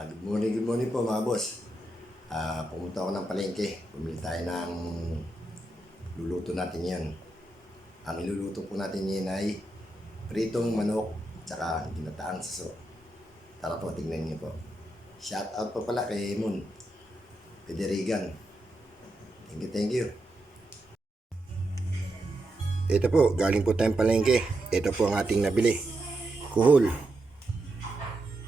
Good morning po mga boss. Pumunta ako ng palengke. Bumili tayo ng luluto natin yan. Ang iluluto po natin yan ay pritong manok tsaka ginataang suso. Tara po, tignan niyo po. Shout out po pala kay Moon Pederigan. Thank you. Ito po, galing po tayong palengke. Ito po ang ating nabili. Kuhol.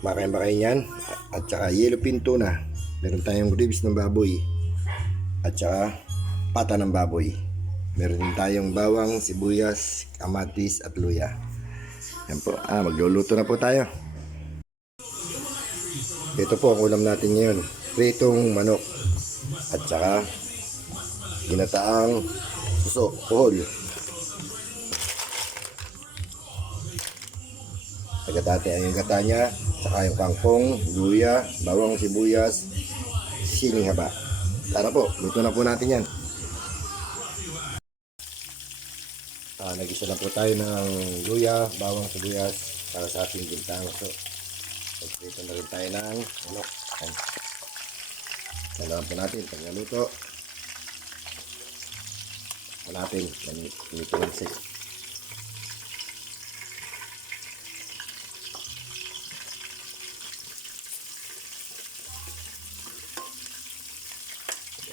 Bakay yan. At saka yellowfin tuna. Meron tayong ribs ng baboy. At saka pata ng baboy. Meron din tayong bawang, sibuyas, kamatis at luya. Yan po. Magluluto na po tayo. Ito po ang ulam natin ngayon. Pritong manok. At saka ginataang suso, kuhol. Nagatate ang yung gata niya, saka yung kangkong, luya, bawang, sibuyas, siling haba. Tara po, luto na po natin yan. Nag-isa na po tayo ng luya, bawang, sibuyas para sa ating gintang. So, nagprito na rin tayo ng manok. Kailangan po natin pag naluto. Natin, ganito lang siya.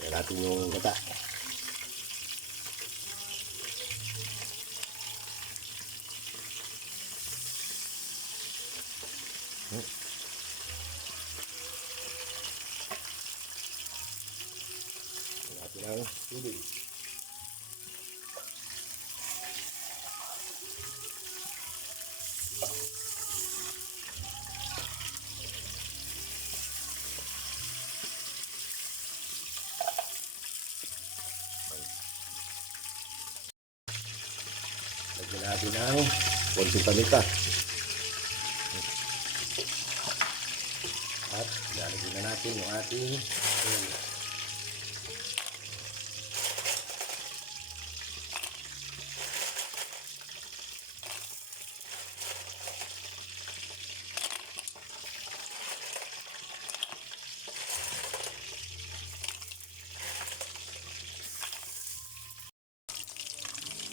Natin yung gata. Natin ang tubig. Lagyan natin ng konting paminta. At lalagyan na natin yung ating toyo.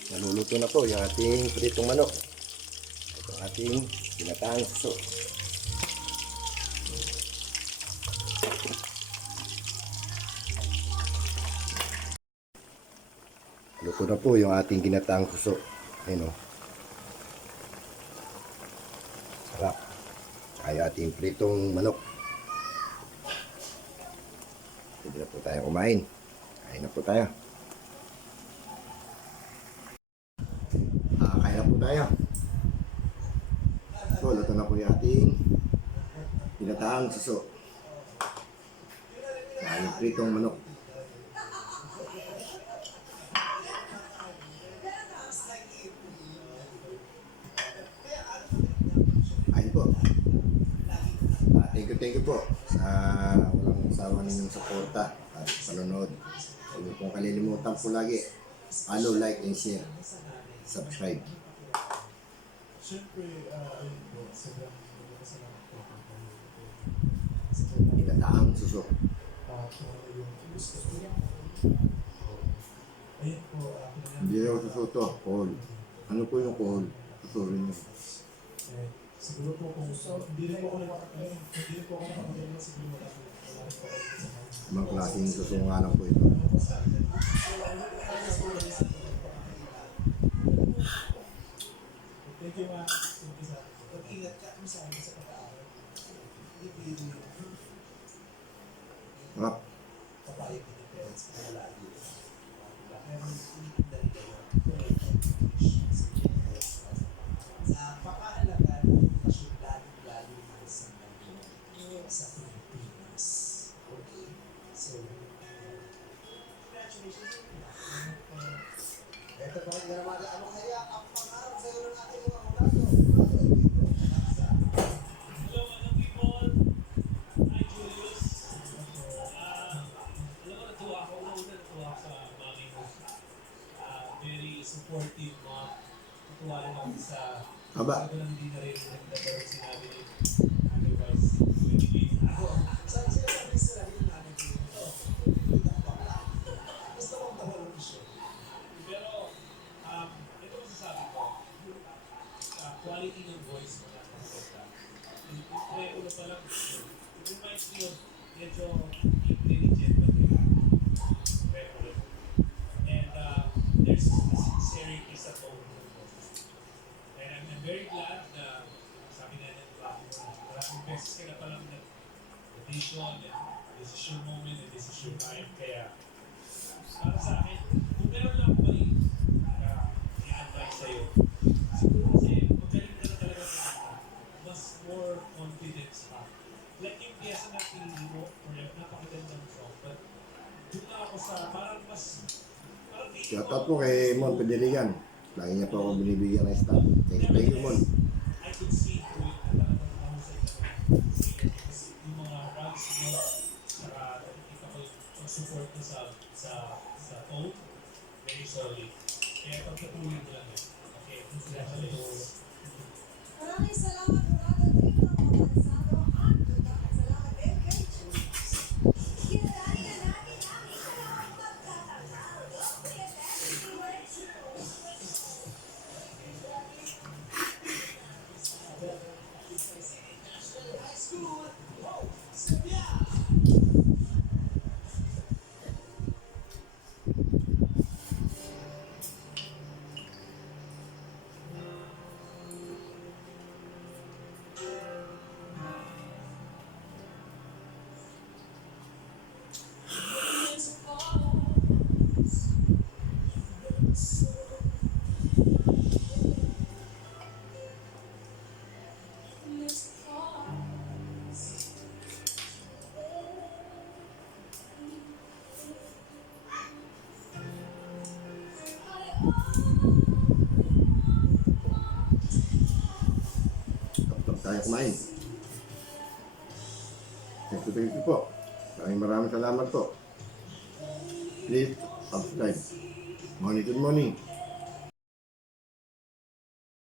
Naluluto na po yung ating pritong manok. Ito ang ating ginataang suso. Luto na po yung ating ginataang suso. Ayun o. Sarap. Kaya ating pritong manok. Pwede na po tayo kumain. Kain na po tayo. Kaya po tayo. So, luto na po yung ating ginataang suso. Yung pritong manok. Ayun po. Thank you po sa walang sawa ninyong suporta at panonood. Huwag niyo pong kalilimutan po lagi. Follow, like, and share. Subscribe. Ginataang suso. Hindi raw suso to, kohol. Ano po yung kohol? Suso rin yun. Siguro po kung hindi rin po ako nakakalimutan siguro Ibang klaseng suso nga lang po ito. Thank you ma. Pag-ingat ka kung saan sa pag-aaral. Sarap. Papayag din yung parents ko na lagi. Sa pakaalaga ng edukasyon lalo sa Pilipinas. Okay? So, congratulations. Ito pa rin naman ano kaya ang pangarap sa iyo ng ating mga mulato. Very supportive mom. Natuwa rin ako sa Aba. hindi na rin nagdadaro sinabi ni otherwise, ako but it reminds me of medyo intelligent but very good. And there's a sincerity sa tone mo. And I'm very glad na sabi na ng maraming beses ka na palang decision, decision moment, and decision time. Kaya para sa akin, kung meron lang ako may i-advise sa'yo, kasi magaling ka na talaga kumanta, mas more confidence pa. Like yung piyesa na pinili mo, or yung napakagandang song, but doon na ako sa parang mas, parang feeling Shout out po kay Mon Pederigan. Lagi niya po ako binibigyan ng staff. Thank you, Mon. I could see through it na talagang mahusay ka na kasi yung mga runs mo, saka nakikita ko yung support mo sa tone, very solid. Kaya pagkatuloy mo lang yan. Okay, congratulations. Maraming salamat Brother Dave ng mga pansado at maraming salamat din kay Jules. Kilalanin na natin ang ikalawang magtatangal ng Kuya Destiny Rachel. Tapos tayo kumain. Thank you po. Maraming salamat po. Please subscribe. Morning, good morning.